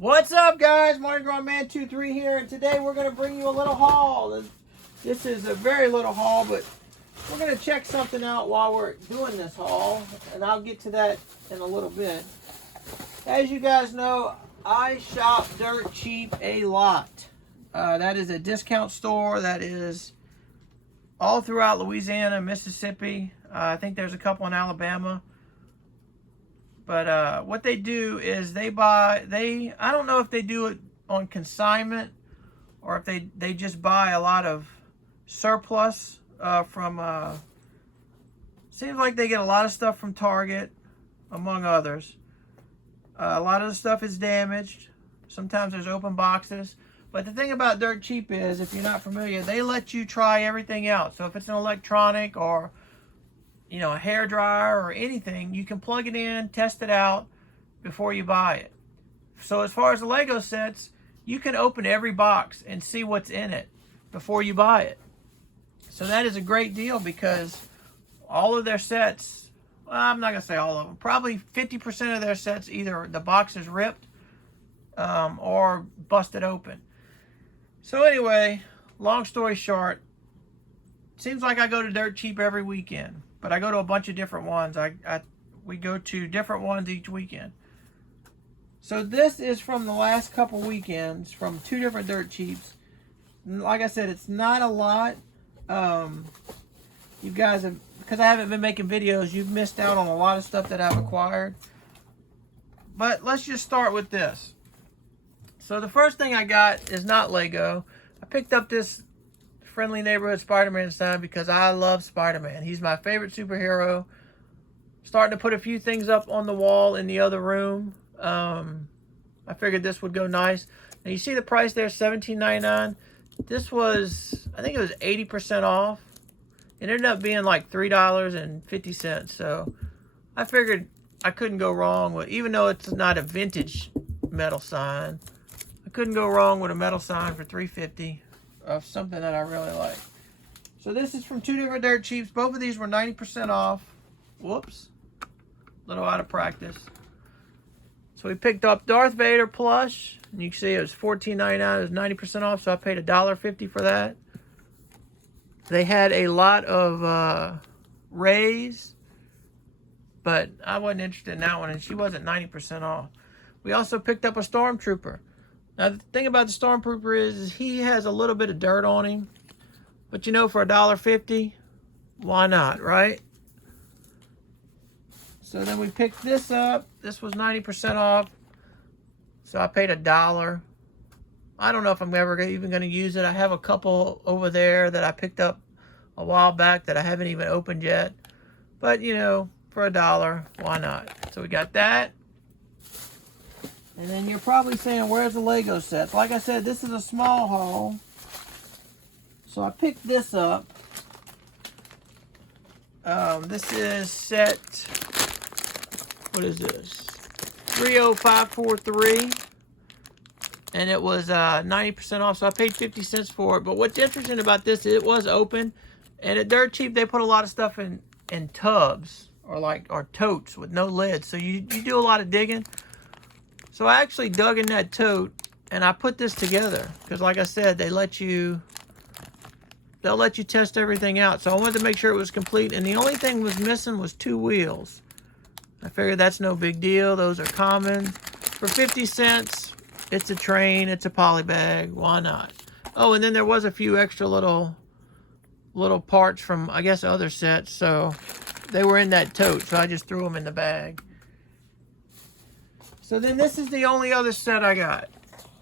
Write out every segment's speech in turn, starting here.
What's up, guys? Mardi Gras Man 23 here, and today we're going to bring you a little haul. This is a very little haul, but we're going to check something out while we're doing this haul, and I'll get to that in a little bit. As you guys know, I shop dirt cheap a lot. That is a discount store that is all throughout Louisiana, Mississippi. I think there's a couple in Alabama. But what they do is I don't know if they do it on consignment or if they just buy a lot of surplus from, seems like they get a lot of stuff from Target, among others. A lot of the stuff is damaged. Sometimes there's open boxes. But the thing about Dirt Cheap is, if you're not familiar, they let you try everything out. So if it's an electronic or a hair dryer or anything, you can plug it in, test it out before you buy it. So as far as the Lego sets, you can open every box and see what's in it before you buy it. So that is a great deal because all of their sets, well, I'm not going to say all of them, probably 50% of their sets, either the box is ripped or busted open. So anyway, long story short, seems like I go to Dirt Cheap every weekend. But I go to a bunch of different ones. We go to different ones each weekend. So this is from the last couple weekends from two different Dirt Cheaps. Like I said, it's not a lot. You guys have, because I haven't been making videos, you've missed out on a lot of stuff that I've acquired. But let's just start with this. So the first thing I got is not Lego. I picked up this Friendly Neighborhood Spider-Man sign because I love Spider-Man. He's my favorite superhero. Starting to put a few things up on the wall in the other room. I figured this would go nice. Now you see the price there, $17.99. This was, I think it was 80% off. It ended up being like $3.50. So I figured I couldn't go wrong with, even though it's not a vintage metal sign, I couldn't go wrong with a metal sign for $3.50. Of something that I really like. So this is from two different Dirt Cheaps. Both of these were 90% off. Whoops. A little out of practice. So we picked up Darth Vader plush. And you can see it was $14.99. It was 90% off. So I paid $1.50 for that. They had a lot of Rays. But I wasn't interested in that one. And she wasn't 90% off. We also picked up a Stormtrooper. Now, the thing about the Stormtrooper is he has a little bit of dirt on him. But for $1.50, why not, right? So then we picked this up. This was 90% off. So I paid $1. I don't know if I'm ever even going to use it. I have a couple over there that I picked up a while back that I haven't even opened yet. But, for $1, why not? So we got that. And then you're probably saying, where's the Lego sets? Like I said, this is a small haul. So I picked this up. This is set, what is this? 30543. And it was 90% off, so I paid 50 cents for it. But what's interesting about this, it was open. And at Dirt Cheap, they put a lot of stuff in tubs or totes with no lids. So you do a lot of digging. So I actually dug in that tote and I put this together because, like I said, they'll let you test everything out. So I wanted to make sure it was complete, and the only thing was missing was 2 wheels. I figured that's no big deal. Those are common. For 50 cents, it's a train, it's a poly bag. Why not? Oh, and then there was a few extra little parts from, I guess, other sets. So they were in that tote, so I just threw them in the bag. So then this is the only other set I got.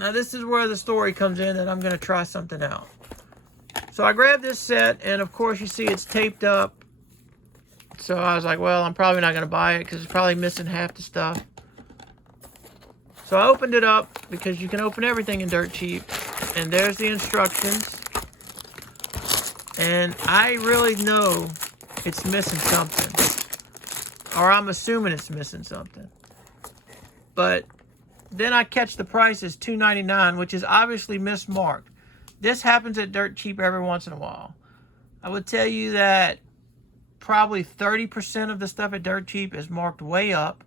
Now this is where the story comes in that I'm going to try something out. So I grabbed this set, and of course you see it's taped up. So I was like, well, I'm probably not going to buy it because it's probably missing half the stuff. So I opened it up because you can open everything in Dirt Cheap. And there's the instructions. And I really know it's missing something. Or I'm assuming it's missing something. But then I catch the price as $2.99, which is obviously mismarked. This happens at Dirt Cheap every once in a while. I would tell you that probably 30% of the stuff at Dirt Cheap is marked way up.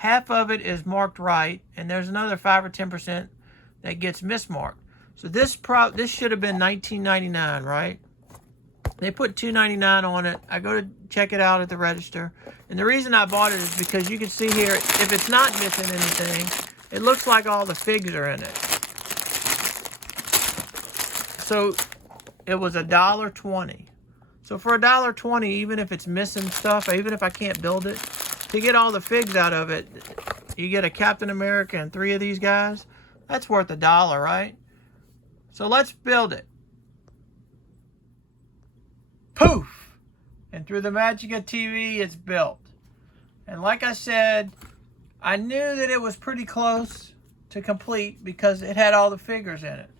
half of it is marked right, and there's another 5 or 10% that gets mismarked. So this should have been $19.99, right? They put $2.99 on it. I go to check it out at the register, and the reason I bought it is because you can see here, if it's not missing anything, it looks like all the figs are in it. So it was $1.20. So for $1.20, even if it's missing stuff, even if I can't build it, to get all the figs out of it, you get a Captain America and 3 of these guys. That's worth $1, right? So let's build it. Poof! And through the magic of TV, it's built. And like I said, I knew that it was pretty close to complete because it had all the figures in it.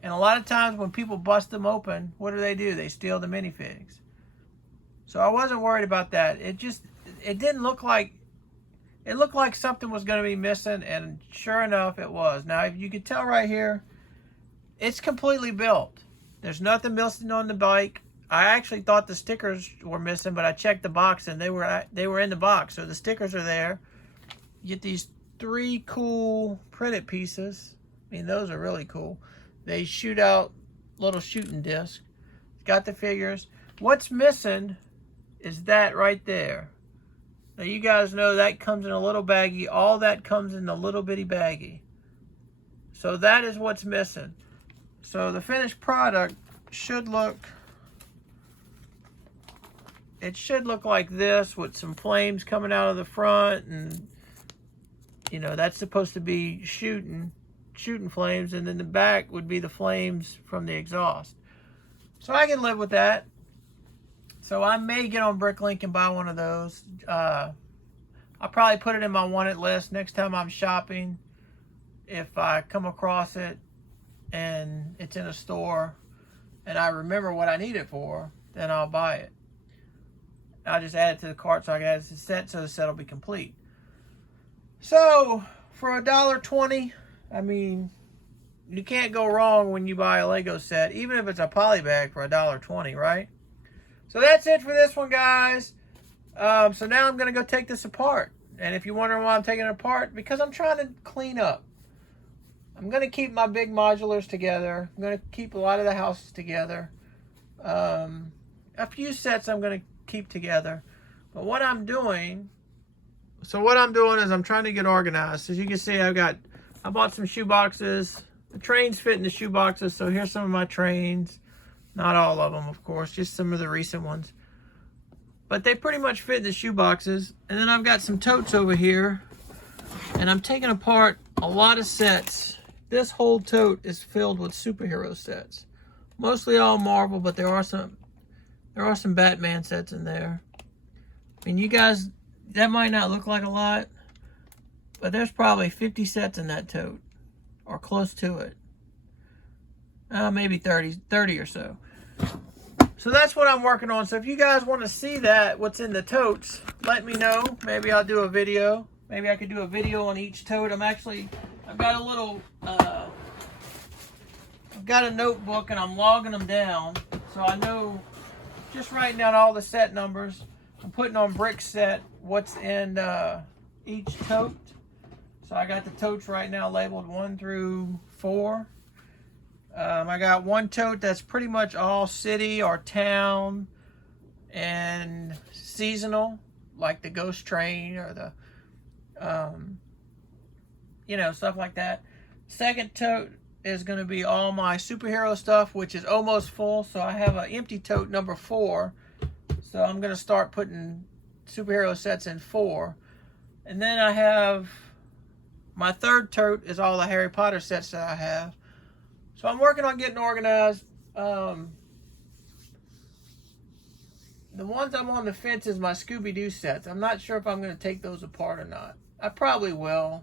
And a lot of times when people bust them open, what do? They steal the minifigs. So I wasn't worried about that. It didn't look like, it looked like something was going to be missing, and sure enough, it was. Now, if you can tell right here, it's completely built. There's nothing missing on the bike. I actually thought the stickers were missing, but I checked the box and they were in the box. So the stickers are there. You get these 3 cool printed pieces. I mean, those are really cool. They shoot out little shooting discs. It's got the figures. What's missing is that right there. Now you guys know that comes in a little baggie. All that comes in the little bitty baggie. So that is what's missing. So the finished product should look, it should look like this with some flames coming out of the front, and you know, that's supposed to be shooting flames, and then the back would be the flames from the exhaust. So I can live with that. So I may get on Bricklink and buy one of those. I'll probably put it in my wanted list next time I'm shopping. If I come across it and it's in a store and I remember what I need it for, then I'll buy it. I'll just add it to the cart so I can add it to the set, so the set will be complete. So for $1.20, I mean, you can't go wrong when you buy a Lego set, even if it's a poly bag for $1.20, right? So that's it for this one, guys. So now I'm going to go take this apart. And if you're wondering why I'm taking it apart, because I'm trying to clean up. I'm going to keep my big modulars together. I'm going to keep a lot of the houses together. A few sets I'm going to keep together. But what I'm doing is I'm trying to get organized. As you can see, I bought some shoe boxes. The trains fit in the shoe boxes, so here's some of my trains. Not all of them, of course, just some of the recent ones. But they pretty much fit in the shoe boxes. And then I've got some totes over here. And I'm taking apart a lot of sets. This whole tote is filled with superhero sets. Mostly all Marvel, but there are some Batman sets in there. I mean, you guys, that might not look like a lot, but there's probably 50 sets in that tote, or close to it. Maybe 30 or so. So that's what I'm working on. So if you guys want to see that, what's in the totes, let me know. Maybe I'll do a video. Maybe I could do a video on each tote. I've got a little, I've got a notebook and I'm logging them down. So I know, just writing down all the set numbers. I'm putting on brick set what's in each tote. So I got the totes right now labeled 1 through 4. I got one tote that's pretty much all city or town and seasonal, like the ghost train or the, you know, stuff like that. Second tote is going to be all my superhero stuff, which is almost full. So I have an empty tote number 4. So I'm going to start putting superhero sets in 4. And then I have my third tote is all the Harry Potter sets that I have. So I'm working on getting organized. The ones I'm on the fence is my Scooby-Doo sets. I'm not sure if I'm going to take those apart or not. I probably will.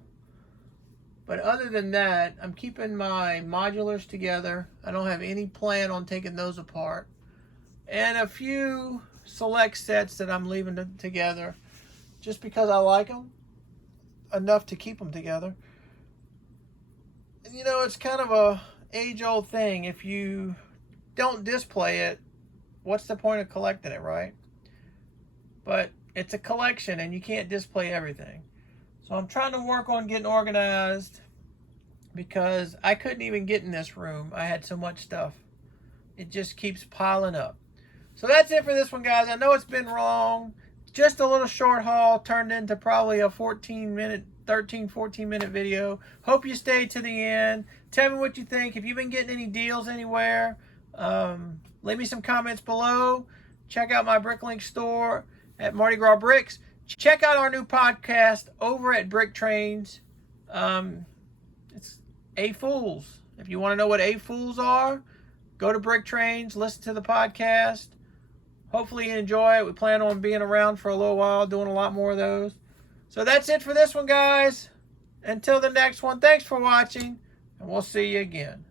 But other than that, I'm keeping my modulars together. I don't have any plan on taking those apart. And a few select sets that I'm leaving together just because I like them enough to keep them together. And you know, it's kind of a age-old thing. If you don't display it, what's the point of collecting it, right? But it's a collection and you can't display everything. So I'm trying to work on getting organized because I couldn't even get in this room. I had so much stuff. It just keeps piling up. So that's it for this one, guys. I know it's been long. Just a little short haul turned into probably a 14 minute video. Hope you stayed to the end. Tell me what you think. If you've been getting any deals anywhere, leave me some comments below. Check out my bricklink store at Mardi Gras Bricks. Check out our new podcast over at Brick Trains. It's A-Fools. If you want to know what A-Fools are, go to Brick Trains, listen to the podcast. Hopefully you enjoy it. We plan on being around for a little while, doing a lot more of those. So that's it for this one, guys. Until the next one, thanks for watching, and we'll see you again.